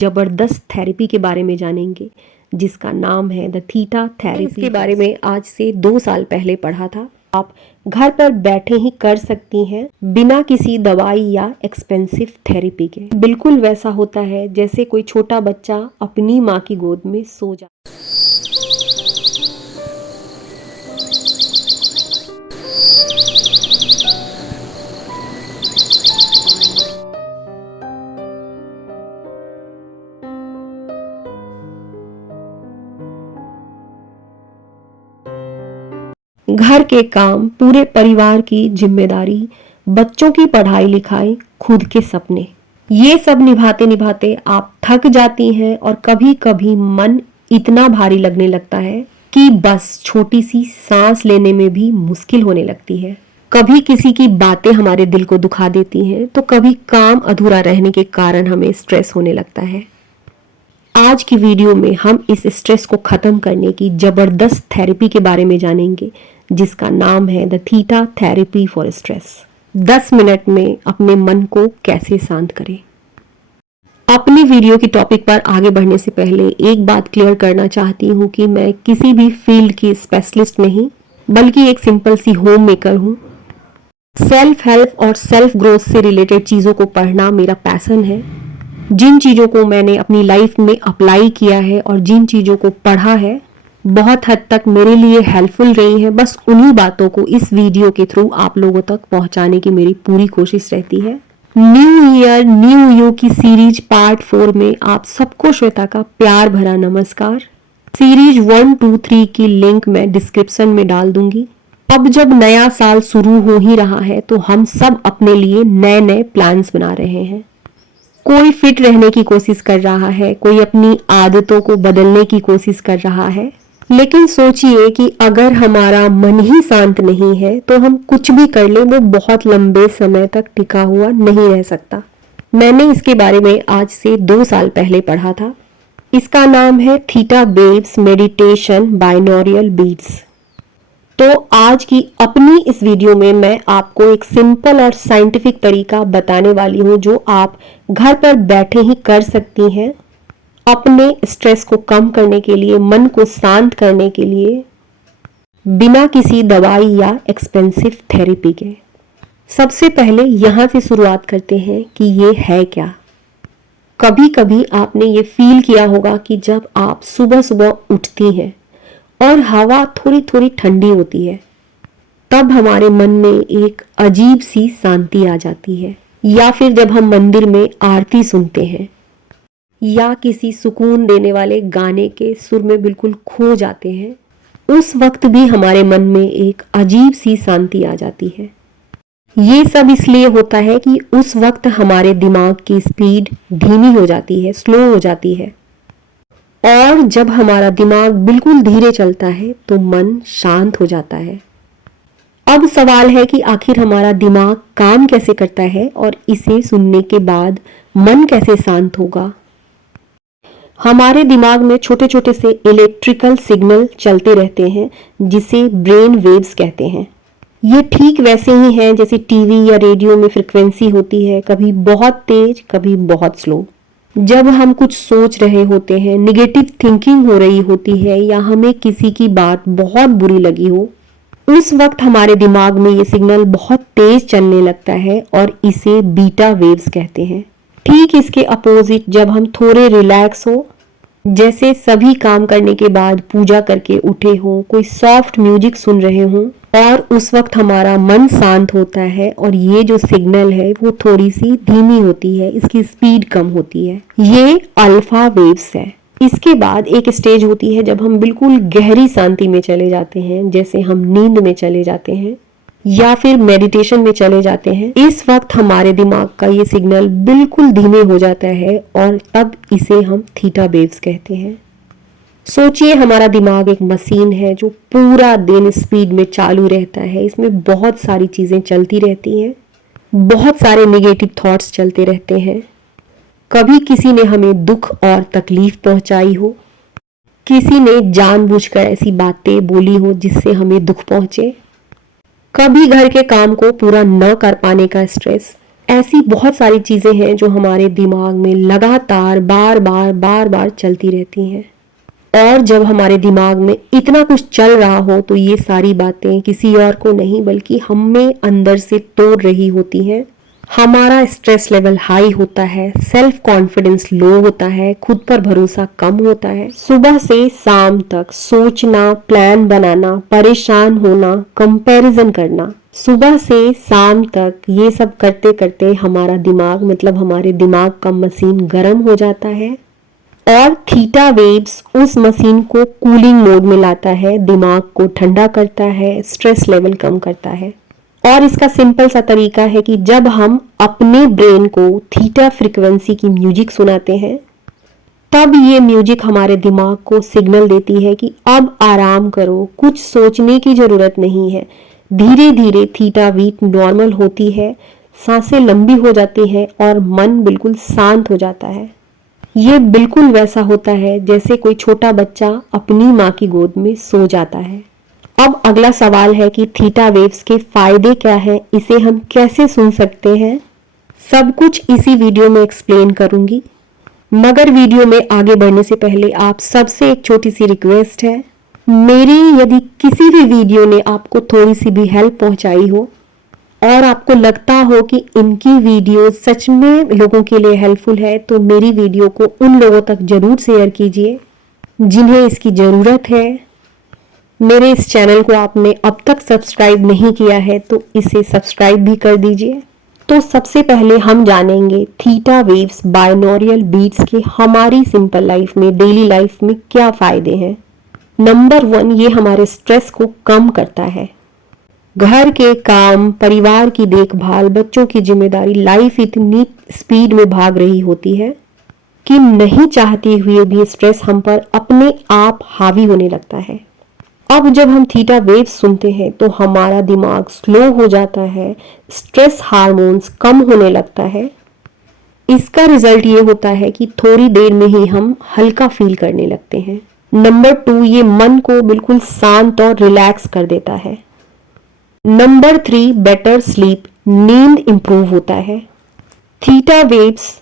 जबरदस्त थेरेपी के बारे में जानेंगे जिसका नाम है द थीटा थेरेपी। इसके बारे में आज से 2 साल पहले पढ़ा था। आप घर पर बैठे ही कर सकती हैं बिना किसी दवाई या एक्सपेंसिव थेरेपी के। बिल्कुल वैसा होता है जैसे कोई छोटा बच्चा अपनी माँ की गोद में सो जाए। घर के काम, पूरे परिवार की जिम्मेदारी, बच्चों की पढ़ाई लिखाई, खुद के सपने, ये सब निभाते निभाते आप थक जाती हैं और कभी कभी मन इतना भारी लगने लगता है कि बस छोटी सी सांस लेने में भी मुश्किल होने लगती है। कभी किसी की बातें हमारे दिल को दुखा देती हैं तो कभी काम अधूरा रहने के कारण हमें स्ट्रेस होने लगता है। आज की वीडियो में हम इस स्ट्रेस को खत्म करने की जबरदस्त थेरेपी के बारे में जानेंगे जिसका नाम है the theta therapy for stress. 10 minute में अपने मन को कैसे शांत करें। अपनी वीडियो की टॉपिक पर आगे बढ़ने से पहले एक बात क्लियर करना चाहती हूँ कि मैं किसी भी फील्ड की स्पेशलिस्ट नहीं बल्कि एक सिंपल सी होम मेकर हूँ। सेल्फ हेल्प और सेल्फ ग्रोथ से रिलेटेड चीज़ों को पढ़ना मेरा पैशन है। जिन चीज़ों को मैंने अपनी लाइफ में अप्लाई किया है और जिन चीज़ों को पढ़ा है बहुत हद तक मेरे लिए हेल्पफुल रही है, बस उन्हीं बातों को इस वीडियो के थ्रू आप लोगों तक पहुंचाने की मेरी पूरी कोशिश रहती है। न्यू ईयर न्यू यू की सीरीज पार्ट 4 में आप सबको श्वेता का प्यार भरा नमस्कार। सीरीज 1, 2, 3 की लिंक मैं डिस्क्रिप्शन में डाल दूंगी। अब जब नया साल शुरू हो ही रहा है तो हम सब अपने लिए नए नए प्लान्स बना रहे हैं। कोई फिट रहने की कोशिश कर रहा है, कोई अपनी आदतों को बदलने की कोशिश कर रहा है, लेकिन सोचिए कि अगर हमारा मन ही शांत नहीं है तो हम कुछ भी कर लें वो बहुत लंबे समय तक टिका हुआ नहीं रह सकता। मैंने इसके बारे में आज से 2 साल पहले पढ़ा था। इसका नाम है थीटा वेव्स मेडिटेशन बाइनॉरियल बीट्स। तो आज की अपनी इस वीडियो में मैं आपको एक सिंपल और साइंटिफिक तरीका बताने वाली हूँ जो आप घर पर बैठे ही कर सकती हैं अपने स्ट्रेस को कम करने के लिए, मन को शांत करने के लिए, बिना किसी दवाई या एक्सपेंसिव थेरेपी के। सबसे पहले यहाँ से शुरुआत करते हैं कि ये है क्या। कभी कभी आपने ये फील किया होगा कि जब आप सुबह सुबह उठती हैं और हवा थोड़ी थोड़ी ठंडी होती है तब हमारे मन में एक अजीब सी शांति आ जाती है, या फिर जब हम मंदिर में आरती सुनते हैं या किसी सुकून देने वाले गाने के सुर में बिल्कुल खो जाते हैं, उस वक्त भी हमारे मन में एक अजीब सी शांति आ जाती है। ये सब इसलिए होता है कि उस वक्त हमारे दिमाग की स्पीड धीमी हो जाती है, स्लो हो जाती है, और जब हमारा दिमाग बिल्कुल धीरे चलता है तो मन शांत हो जाता है। अब सवाल है कि आखिर हमारा दिमाग काम कैसे करता है और इसे सुनने के बाद मन कैसे शांत होगा। हमारे दिमाग में छोटे छोटे से इलेक्ट्रिकल सिग्नल चलते रहते हैं जिसे ब्रेन वेव्स कहते हैं। ये ठीक वैसे ही हैं जैसे टीवी या रेडियो में फ्रिक्वेंसी होती है, कभी बहुत तेज कभी बहुत स्लो। जब हम कुछ सोच रहे होते हैं, निगेटिव थिंकिंग हो रही होती है या हमें किसी की बात बहुत बुरी लगी हो, उस वक्त हमारे दिमाग में ये सिग्नल बहुत तेज चलने लगता है और इसे बीटा वेव्स कहते हैं। ठीक इसके अपोजिट जब हम थोड़े रिलैक्स हो, जैसे सभी काम करने के बाद पूजा करके उठे हो, कोई सॉफ्ट म्यूजिक सुन रहे हो और उस वक्त हमारा मन शांत होता है और ये जो सिग्नल है वो थोड़ी सी धीमी होती है, इसकी स्पीड कम होती है, ये अल्फा वेव्स है। इसके बाद एक स्टेज होती है जब हम बिल्कुल गहरी शांति में चले जाते हैं, जैसे हम नींद में चले जाते हैं या फिर मेडिटेशन में चले जाते हैं। इस वक्त हमारे दिमाग का ये सिग्नल बिल्कुल धीमे हो जाता है और तब इसे हम थीटा वेव्स कहते हैं। सोचिए हमारा दिमाग एक मशीन है जो पूरा दिन स्पीड में चालू रहता है। इसमें बहुत सारी चीजें चलती रहती हैं, बहुत सारे नेगेटिव थॉट्स चलते रहते हैं। कभी किसी ने हमें दुख और तकलीफ पहुंचाई हो, किसी ने जानबूझकर ऐसी बातें बोली हो जिससे हमें दुख पहुंचे, कभी घर के काम को पूरा न कर पाने का स्ट्रेस, ऐसी बहुत सारी चीजें हैं जो हमारे दिमाग में लगातार बार बार चलती रहती हैं। और जब हमारे दिमाग में इतना कुछ चल रहा हो तो ये सारी बातें किसी और को नहीं बल्कि हमें अंदर से तोड़ रही होती हैं। हमारा स्ट्रेस लेवल हाई होता है, सेल्फ कॉन्फिडेंस लो होता है, खुद पर भरोसा कम होता है। सुबह से शाम तक सोचना, प्लान बनाना, परेशान होना, कंपैरिजन करना, सुबह से शाम तक ये सब करते करते हमारा दिमाग मतलब हमारे दिमाग का मशीन गर्म हो जाता है और थीटा वेव्स उस मशीन को कूलिंग मोड में लाता है, दिमाग को ठंडा करता है, स्ट्रेस लेवल कम करता है। और इसका सिंपल सा तरीका है कि जब हम अपने ब्रेन को थीटा फ्रीक्वेंसी की म्यूजिक सुनाते हैं तब ये म्यूजिक हमारे दिमाग को सिग्नल देती है कि अब आराम करो, कुछ सोचने की जरूरत नहीं है। धीरे धीरे थीटा बीट नॉर्मल होती है, सांसें लंबी हो जाती हैं और मन बिल्कुल शांत हो जाता है। ये बिल्कुल वैसा होता है जैसे कोई छोटा बच्चा अपनी माँ की गोद में सो जाता है। अब अगला सवाल है कि थीटा वेव्स के फायदे क्या हैं, इसे हम कैसे सुन सकते हैं। सब कुछ इसी वीडियो में एक्सप्लेन करूंगी, मगर वीडियो में आगे बढ़ने से पहले आप सबसे एक छोटी सी रिक्वेस्ट है। मेरी यदि किसी भी वीडियो ने आपको थोड़ी सी भी हेल्प पहुंचाई हो और आपको लगता हो कि इनकी वीडियो सच में लोगों के लिए हेल्पफुल है तो मेरी वीडियो को उन लोगों तक जरूर शेयर कीजिए जिन्हें इसकी ज़रूरत है। मेरे इस चैनल को आपने अब तक सब्सक्राइब नहीं किया है तो इसे सब्सक्राइब भी कर दीजिए। तो सबसे पहले हम जानेंगे थीटा वेव्स बाइनोरियल बीट्स के हमारी सिंपल लाइफ में, डेली लाइफ में क्या फ़ायदे हैं। नंबर 1, ये हमारे स्ट्रेस को कम करता है। घर के काम, परिवार की देखभाल, बच्चों की जिम्मेदारी, लाइफ इतनी स्पीड में भाग रही होती है कि नहीं चाहते हुए भी स्ट्रेस हम पर अपने आप हावी होने लगता है। अब जब हम थीटा वेव्स सुनते हैं तो हमारा दिमाग स्लो हो जाता है, स्ट्रेस हार्मोन्स कम होने लगता है। इसका रिजल्ट ये होता है कि थोड़ी देर में ही हम हल्का फील करने लगते हैं। नंबर 2, ये मन को बिल्कुल शांत और रिलैक्स कर देता है। नंबर 3, बेटर स्लीप, नींद इंप्रूव होता है। थीटा वेव्स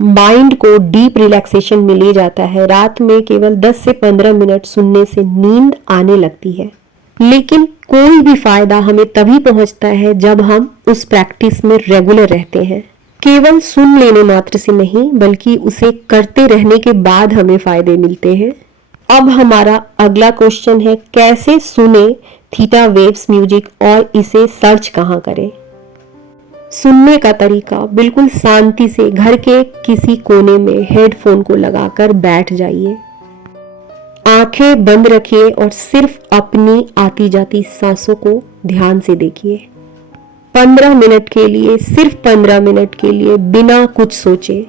माइंड को डीप रिलैक्सेशन में ले जाता है। रात में केवल 10 से 15 मिनट सुनने से नींद आने लगती है। लेकिन कोई भी फायदा हमें तभी पहुंचता है जब हम उस प्रैक्टिस में रेगुलर रहते हैं। केवल सुन लेने मात्र से नहीं बल्कि उसे करते रहने के बाद हमें फायदे मिलते हैं। अब हमारा अगला क्वेश्चन है, कैसे सुने थीटा वेव्स म्यूजिक और इसे सर्च कहाँ करें। सुनने का तरीका, बिल्कुल शांति से घर के किसी कोने में हेडफोन को लगाकर बैठ जाइए। आंखें बंद रखिए और सिर्फ अपनी आती जाती सांसों को ध्यान से देखिए। 15 मिनट के लिए, सिर्फ 15 मिनट के लिए बिना कुछ सोचे,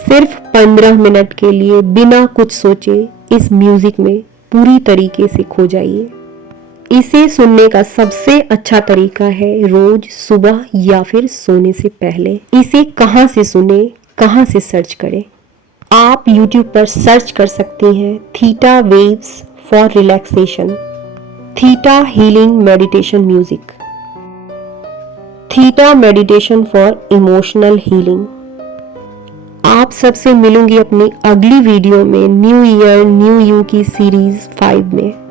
सिर्फ 15 मिनट के लिए बिना कुछ सोचे इस म्यूजिक में पूरी तरीके से खो जाइए। इसे सुनने का सबसे अच्छा तरीका है रोज सुबह या फिर सोने से पहले। इसे कहाँ से सुने, कहाँ से सर्च करें। आप YouTube पर सर्च कर सकती हैं theta waves for relaxation, theta healing meditation music, theta meditation for emotional healing. आप सबसे मिलूंगी अपनी अगली वीडियो में न्यू ईयर न्यू यू की सीरीज 5 में।